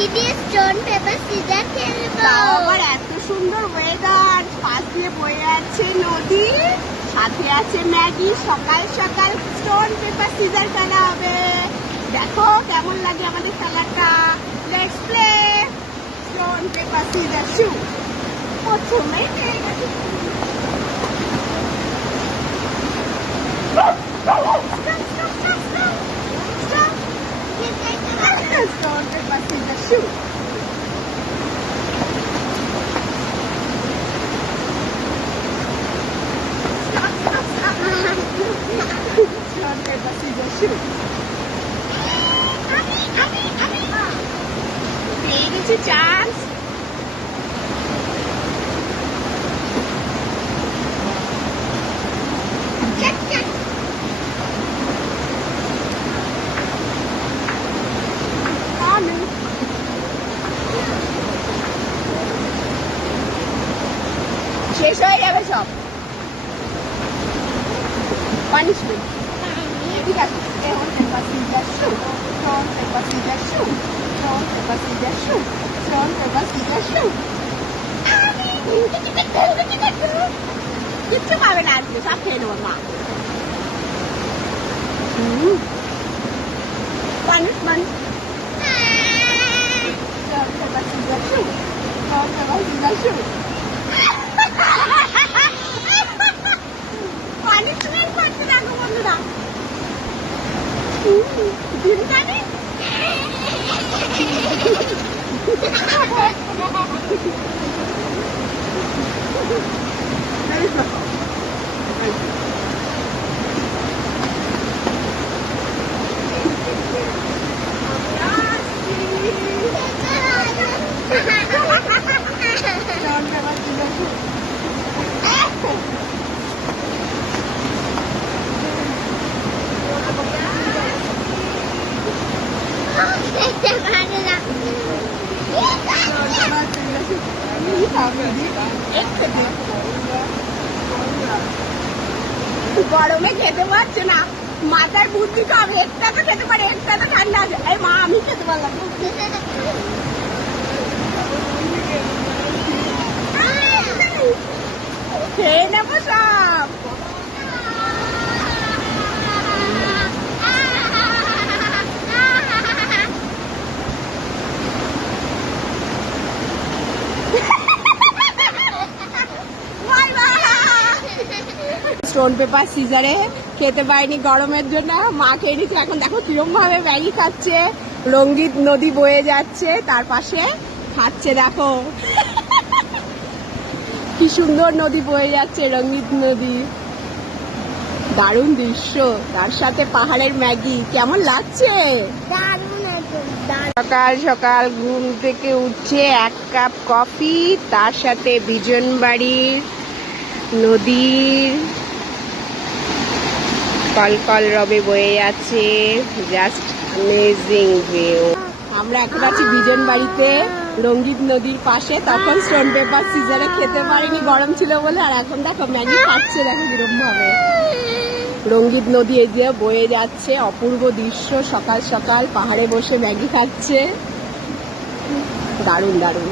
Maggi দিয়ে stone paper caesar খেলবো। আবার এত সুন্দর ওয়েদার, পাশ দিয়ে বয়ে আছে নদী, সাথে আছে ম্যাগি। সকাল সকাল স্টোন পেপার সিজার খেলা হবে। দেখো কেমন লাগে আমাদের খেলাটা। Let's play stone paper scissor shoot. প্রথমে stone, paper, scissors, shoot. Stop. Stone, paper, scissors, shoot. পেয়ে গেছি চান্স। শেষ হয়ে যাবে সব পানিশমেন্ট। ঠিক আছে, এখন পেপার সিজার শু, স্টোন পেপার সিজার শু, স্টোন পেপার সিজার শু, স্টোন পেপার সিজার শু। কিচ্ছু পাবে না আজকে, সব খেয়ে নেবো মা। পানিশমেন্ট। স্টোন পেপার সিজার শু, স্টোন পেপার সিজার শু। পানিশমেন্ট করতে থাকো বন্ধুরা। দিনটানে গরমে খেতে পারছে না, মাথার বুদ্ধি কম। একটা তো খেতে পারে, একটা তো ঠান্ডা আছে। এই মা, আমি খেতে পারলাম খেয়ে নেবো সব। স্টোন পেপার সিজারে খেতে পারিনি গরমের জন্য, মা খেয়ে নিচ্ছে। এখন দেখো কিরম ভাবে ম্যাগি খাচ্ছে। রঙ্গিত নদী বয়ে যাচ্ছে, তার পাশে খাচ্ছে। দেখো কি সুন্দর নদী বয়ে যাচ্ছে, রঙ্গিত নদী। দারুণ দৃশ্য, তার সাথে পাহাড়ের ম্যাগি। কেমন লাগছে? সকাল সকাল ঘুম থেকে উঠছে, 1 কাপ কফি, তার সাথে বিজনবাড়ির নদীর কলকল রবে বয়ে যাচ্ছে। Just amazing view. আমরা এখন আছি বিজনবাড়িতে, রঙ্গিত নদীর পাশে। তখন স্টোন পেপার সিজারে খেতে পারিনি, গরম ছিল বলে। আর এখন দেখো ম্যাগি খাচ্ছে, দেখো কিরম ভাবে। রঙ্গিত নদী এই যে বয়ে যাচ্ছে, অপূর্ব দৃশ্য। সকাল সকাল পাহাড়ে বসে ম্যাগি খাচ্ছে, দারুণ দারুণ।